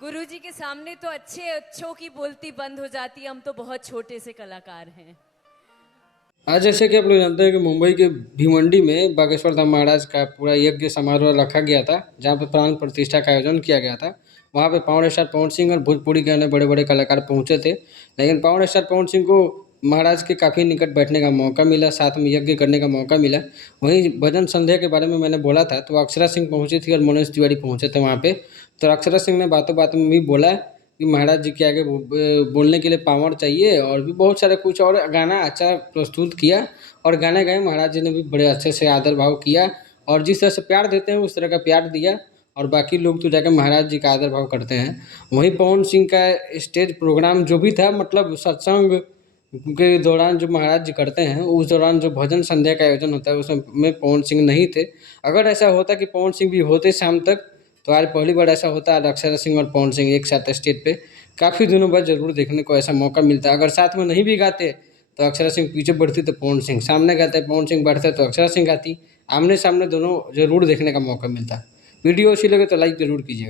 गुरुजी के सामने तो अच्छों की बोलती बंद हो जाती है। हम तो बहुत छोटे से कलाकार हैं। आज जैसे कि आप लोग जानते हैं कि मुंबई के भिवंडी में बागेश्वर धाम महाराज का पूरा यज्ञ समारोह रखा गया था, जहाँ पे प्राण प्रतिष्ठा का आयोजन किया गया था। वहाँ पे पावर स्टार पवन सिंह और भोजपुरी के अन्य बड़े बड़े कलाकार पहुँचे थे, लेकिन पावर स्टार पवन सिंह को महाराज के काफ़ी निकट बैठने का मौका मिला, साथ में यज्ञ करने का मौका मिला। वहीं भजन संध्या के बारे में मैंने बोला था, तो अक्षरा सिंह पहुँची थी और मनोज तिवारी पहुँचे थे वहाँ पे। तो अक्षरा सिंह ने बातों बातों में भी बोला कि महाराज जी के आगे बोलने के लिए पावर चाहिए, और भी बहुत सारे कुछ और गाना अच्छा प्रस्तुत किया और गाने गाए। महाराज जी ने भी बड़े अच्छे से आदर भाव किया, और जिस तरह से प्यार देते हैं उस तरह का प्यार दिया। और बाकी लोग तो जाकर महाराज जी का आदर भाव करते हैं। वहीं पवन सिंह का स्टेज प्रोग्राम जो भी था, मतलब सत्संग के दौरान जो महाराज जी करते हैं, उस दौरान जो भजन संध्या का आयोजन होता है उसमें पवन सिंह नहीं थे। अगर ऐसा होता कि पवन सिंह भी होते शाम तक, तो आज पहली बार ऐसा होता है अक्षरा सिंह और पवन सिंह एक साथ स्टेज पे। काफ़ी दिनों बाद जरूर देखने को ऐसा मौका मिलता। अगर साथ में नहीं भी गाते तो अक्षरा सिंह पीछे बढ़ती तो पवन सिंह सामने गाते, पवन सिंह बढ़ते तो अक्षरा सिंह गाती। आमने सामने दोनों जरूर देखने का मौका मिलता। वीडियो अच्छी लगे तो लाइक जरूर कीजिएगा।